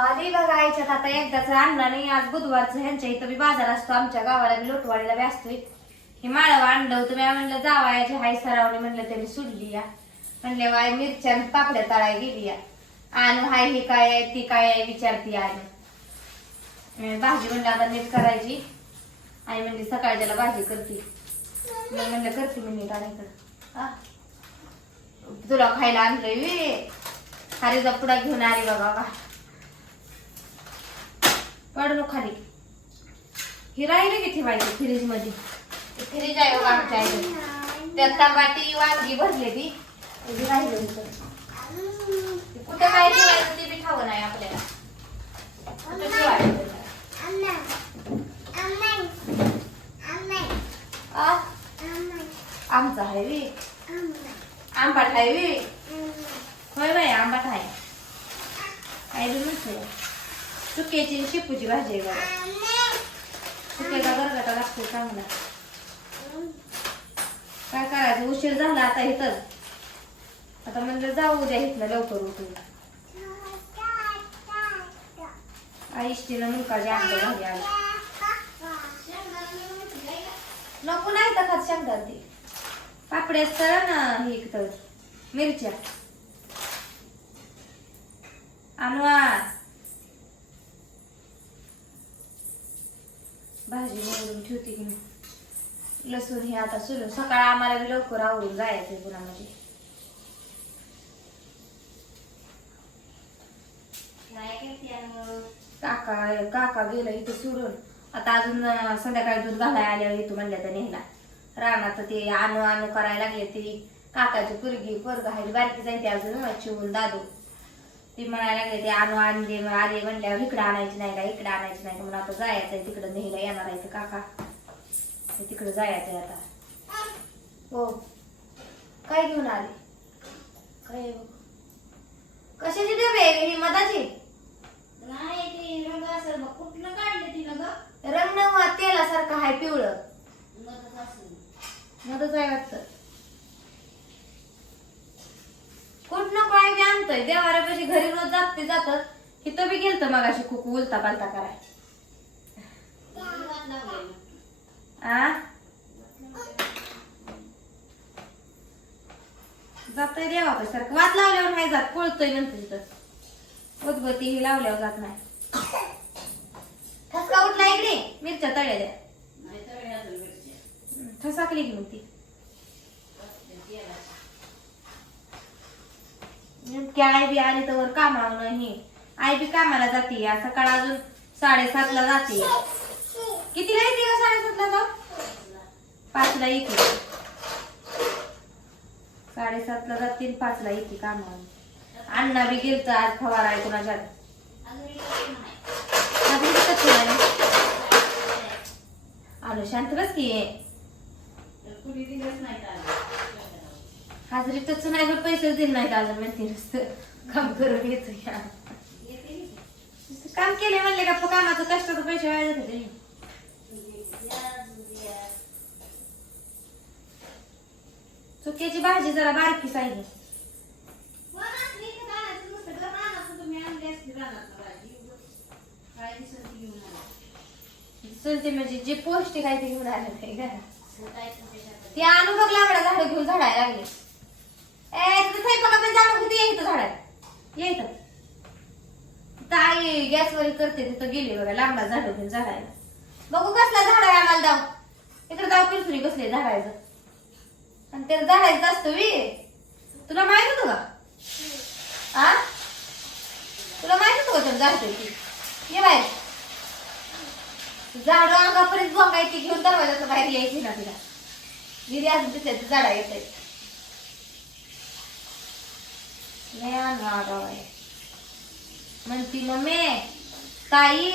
आधी बघा याच्यात आता एकदाच आणला नाही. आज बुधवारचं ह्यांच्या इथं बी बाजार असतो. आमच्या गावाला मी लोटवाडीला बी असतोय. हे माळव आणलं होतं. मी म्हणलं जावा याची हाय सरावणी म्हणलं त्यांनी सुडली या. म्हणले वाय मिरच्या आणि पापड्या तळाय गेली या. आणि हाय हे काय आहे ती काय आहे विचारती आणि भाजी म्हणलं आता नीट करायची. आई म्हणली सकाळच्याला भाजी करते. मी म्हणलं करते मी नीट आणि तुला खायला आणलंय अरे खारीचा पुडा घेऊन आली बघा बा पडलो खाली. ही राहिली की ठेवायची फ्रीजमध्ये? फ्रीज आहे बघा आमच्या आईकडे त्यात टमाटी वांगी भरलेली. ती राहिली होतं ते काय ठेवायचं ते बी ठावं नाही आपल्याला. कुठं ठेवायचं आमचा आहे वी आंबाट आहे वी होय बाई आंबाट आहे काय म्हणते सुक्याची शेपूची भाजी आहे बघा. चुक्याचा गरगाटा लागतो चांगला. काय करायचं? उशीर झाला आता इथं. आता म्हणलं जाऊ द्या इथलं लवकर उठून. आईष्टीनं मुलकाची आंबे भाजी आली. नको नाही तर खात शेंगदार ते पापड्या तर ना हे तर मिरच्या. आणवा भाजी निवडून ठेवते की नाही. लसूण हे आता सुरू. सकाळ आम्हाला लवकर आवरून जायचं म्हणजे काका काका गेला इथे सोडून. आता अजून संध्याकाळी दूध घालायला आल्यावर येतो म्हणल्या त्या नेहला. रानात ते आणू आणू करायला लागले ती. काकाची पुरगी पोरग आहे बारकी जायते अजून चिवून दादू. ती म्हणायला लागले ते आणू आणले. मग आले म्हणल्यावर इकडे आणायची नाही का इकडे आणायची नाही का? म्हणून आता जायचं आहे तिकडं नेहला येणार आहे ते काका. तिकडं जायचं आहे आता. हो. काय घेऊन आले? काय आहे बघ? कशाची डबे आहे ही मधाची नाही ते रंग असेल बघ कुठलं काढले तिला ग रंग नवा तेलासारखं आहे पिवळं मदत असेल मधच आहे वाटतं कुठनं आणतोय देवाऱ्यापाशी घरी रोज जात ते जातात इथं बी गेलत मगाशी खूप उलता पालता कराय. आ? जातोय देवा सारखं वाद लावल्यावर नाही जात पळतोय नंतर तिथं उदबत्ती ही लावल्यावर जात नाही. ठसका उठला इकडे. मिरच्या तळ्या द्या. ठसाकली की मग ती. नेमकी आई बी आली तर वर कामावर नाही. आई बी कामाला जाते. सकाळ अजून साडेसातला जाते. कितीला येते का साडेसातला जाऊ पाचला येते. साडेसातला जाते पाचला येते कामावर. अण्णा बी गेलत आज फवार आहे कुणाच्या अजून शांत बस की. कुणी दिलंच नाही त्याला. हाजरी टच नाही पण पैसे दिले नाहीत अजून माहिती नसतं काम करून येतो या काम केले म्हणले का कामाचं कष्टाचं पैसे वाया जाते चुक्याची भाजी जरा बारकीच आहे चलते म्हणजे जे पौष्टिक आहे ते घेऊन आलं नाही घरात. ते अनुभव लागला झाड घेऊन झाडायला लागले. आई गॅसवर करते तिथं गेली बघा लांबला झाड घेऊन झाडायला. बघू कसला झाड आहे आम्हाला जाऊ इकडे जाऊ पिरसुरी कसले झाडायचं. आणि ते झाडायचं असतं वी. तुला माहीत होतं का? आ? तुला माहीत होतं का तर झाडतोय ये बाहेर. झाड अंगापर्यंत बघायची घेऊन दरवाजाचं बाहेर यायची ना तिला. गिरी अजून तिथे झाडा येत आहे लय आगाव आहे म्हणती ताई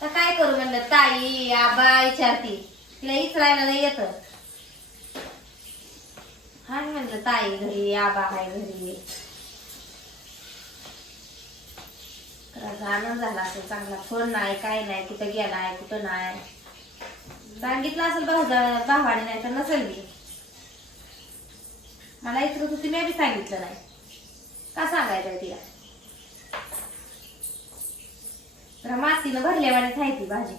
तर काय करू म्हणलं? ताई आबा विचारती. तिला इचरायला नाही येत. हा म्हणलं ताई घरी आबा आहे घरी तर आनंद झाला असेल चांगला फोन नाही काय नाही कुठं गेलाय कुठं नाही. सांगितलं असेल भाऊ भावाने नाही तर नसेल मी. मला इकडं होती मी बी सांगितलं नाही. का सांगायचं तिला? जरा मातीनं भरल्यावाने खायची भाजी.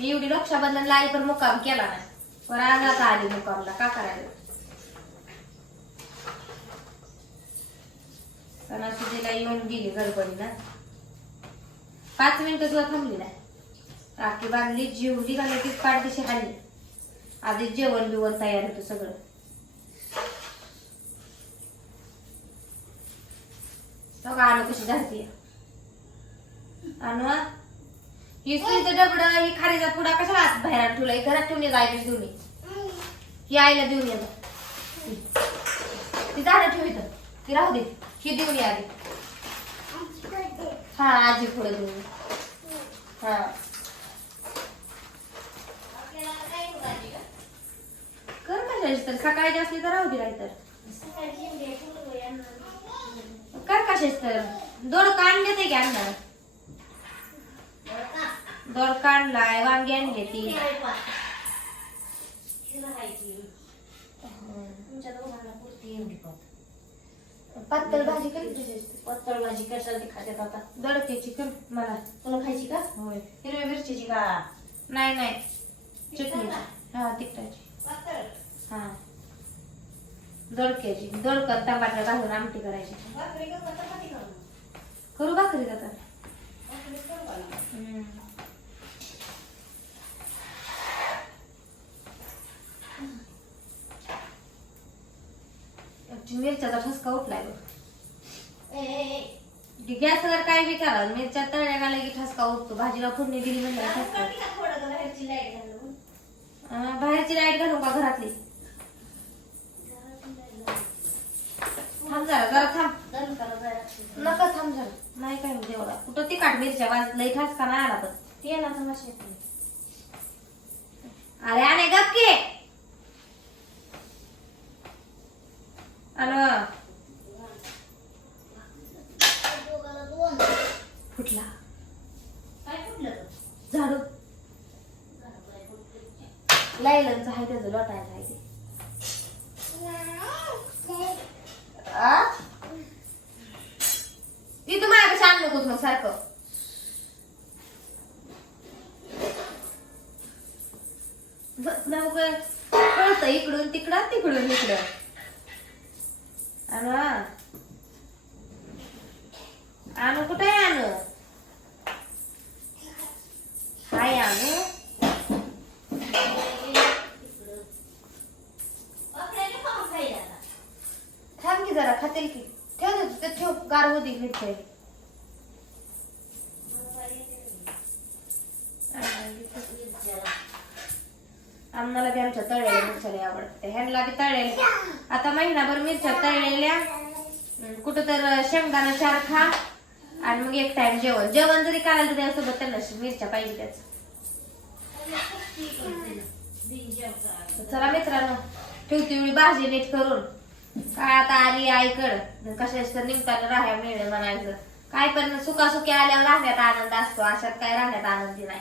मी एवढी रक्षाबंधनला आली पण मुक्काम केला ना पण आला का आली मुक्कामला. का करायला? सणासुदीला येऊन गेली गडबडीला पाच मिनिटं सुद्धा थांबली नाही. राखी बांधली जेवली का लगेच पाठदिशी हाली. आधीच जेवण बिवण तयार होतं सगळं. बघा आणू कशी झालती. आणू ही सुईचं डबड ही खारीचा पुडा कशाला आत बाहेर ठेवला? घरात ठेवून जायचं देऊन ये. ही आईला देऊन येतं ती झाडं ठेव इथं. ती राहू दे. ही देऊन ये आधी. हा आजी पुढे देऊन. हा. कशाची तर. सकाळची असली तर राहू दे नाही तर कर कशाच तर. दोड काढले ते की आणणार दोड काढलाय वांगी आणली ती. पातळ भाजी करी कशाची पत्तळ भाजी कशाला खात्यात आता? दडक्याची कर मला. तुला खायची का? होय. हिरव्या मिरचीची का? नाही नाही. चटणी हा तिखटाची. पातळ. हा दोडक्याची दोडकं टमाटर घालून आमटी करायची भाकरी का चपाती करू करू भाकरी आता भाकरी करू का ना? हम्म. मिरच्याचा ठसका उठलाय बघ ए, ए, ए. गॅसवर काय बी करा मिरच्या तळल्या गेल्या की ठसका उठतो भाजीला फोडणी दिली म्हणजे ठसका कमी का थोडं गं बाहेरची लाइट घालून? अं, बाहेरची लाइट घालू का घरातली थांब जरा जरा थांब गरम करा जरा. नका थांब जरा नाही काय होत एवढा कुठं तिखट मिरच्या वाजत लई ठसका नाही आला पण तेलाचा वास येतोय. अरे आणे गप की अन दोघाला दोन. फुटला काय फुटलं गं? झाडू. लायलनचं आहे त्याचं लोटायचं आहे ते सारखं आण मग सारखं कळत इकडून तिकडं तिकडून इकडं. आणू आण आणू कुठे आहे आणू हाय आणू थांब की जरा खातील की. ठेव दे ते ठेव. गार होती भेटते आम्हाला बी आमच्या तळलेल्या मिरच्या आवडते. ह्यांना बी तळलेल्या आता महिनाभर मिरच्या तळलेल्या. कुठं तर शेंगदाणा चार खा. आणि मग एक टाइम जेवण. जेवण जरी करायला तर त्यासोबत त्यांना मिरच्या पाहिजे त्याच. चला मित्रांनो ठेवती वेळी भाजी नीट करून. काय आता आली आईकड. कशाच तर निमतानं राहाय मिळेल म्हणायचं. काय पण सुखासुखी आल्यावर राहण्यात आनंद असतो. अशात काय राहण्यात आनंदी नाही.